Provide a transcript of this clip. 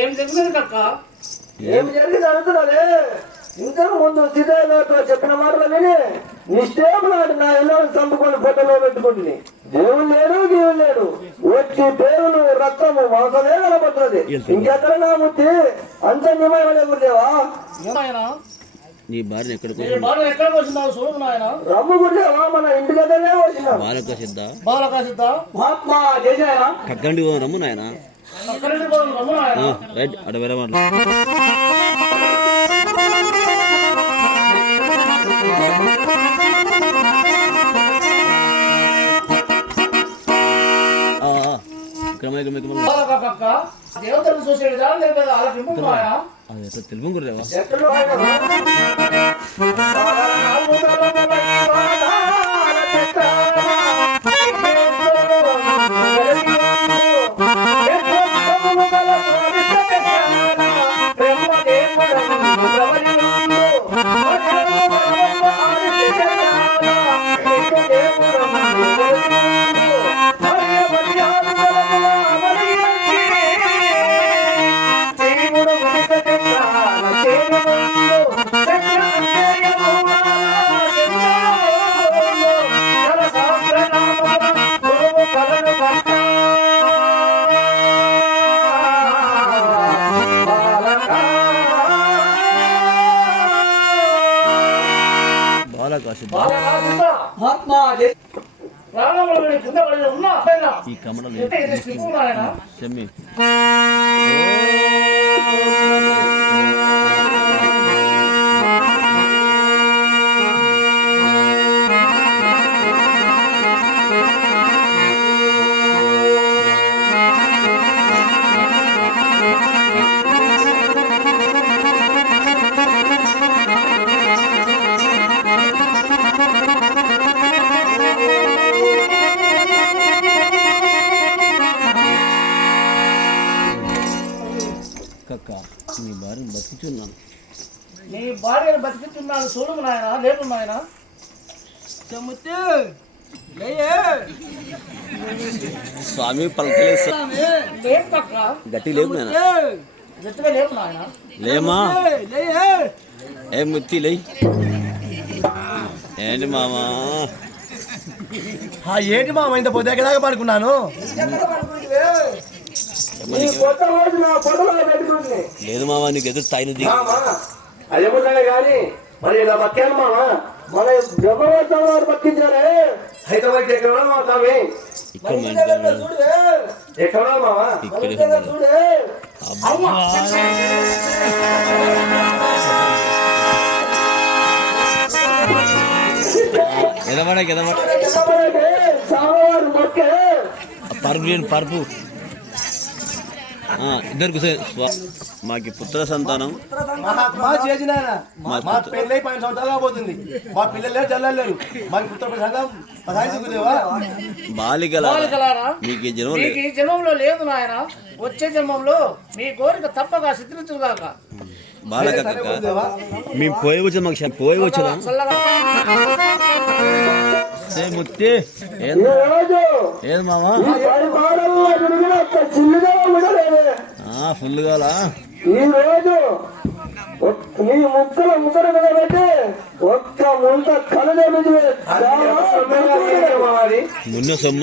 ఏం జరిగింది కక్క? ఏం జరిగింది అనుకున్నానే? ఇంతకు ముందు సిద్ధయ్యతో చెప్పిన మాటలు విని నిశ్చయం నాటి నా ఇల్లు చంపుకొని ఫోటోలో పెట్టుకుంటుంది. దేవుడు లేడు దేవుడు లేడు, వచ్చి పేరులు రక్తము మాంసమే కనబడుతుంది. ఇంకెక్కడ నా బుద్ధి అంత నిమయమనే గురుదేవా. నీ భార్య ఎక్కడ రమ్ము గురుదేవా, మన ఇంటి దగ్గరనే వచ్చిన మహాత్మా చేశాయన కక్కండి రమ్ము నాయన. రైట్ అడ వేరే మాట దేవతలు చూసే విధానం తెలుగు గురుదేవా. ఈ కమలం నీ భార్యను బతికించున్నాను. నీ భార్యను బతికించున్నాను చూడు నాయన. లేదు నాయన స్వామి పలకలేదు. గట్టి లేవు నాయన. గట్టిగా లేవు నాయన. లేమా ఏ ముత్తి లే. ఏంటి మామా? ఏంటి మామ ఇంత పొద్దుదాకా పడుకున్నాను. లేదు మామా, నీకు ఎదురు స్థాయిలో దిగి అదేముంటానే కానీ మరి ఇలా బక్కాను మామా. మన బ్రహ్మవర్తం వారు బతికించారే. హైదరాబాద్ ఎక్కడ మా స్వామి? ఇక్కడ ఎక్కడ మామా? చూడే పరుపు ఇద్దరు మాకి పుత్ర సంతానం. మా పెళ్ళై 10 సంవత్సరాలు కాబోతుంది. మా పిల్లలే జల్లలేరు. మాకు పుత్ర మీకు జన్మంలో లేదు నాయన. వచ్చే జన్మంలో మీ కోరిక తప్పగా సిద్ధించుగాక. బాలక మేము పోయి వచ్చాం, మాకు పోయి వచ్చాం. ముత్తి ఏది మామా? ఫుల్ కావాలా? ఈ రోజు నీ ముక్కల ముక్కల మీద పెట్టి ఒక్క ముంత కలనే మున్న సొమ్మ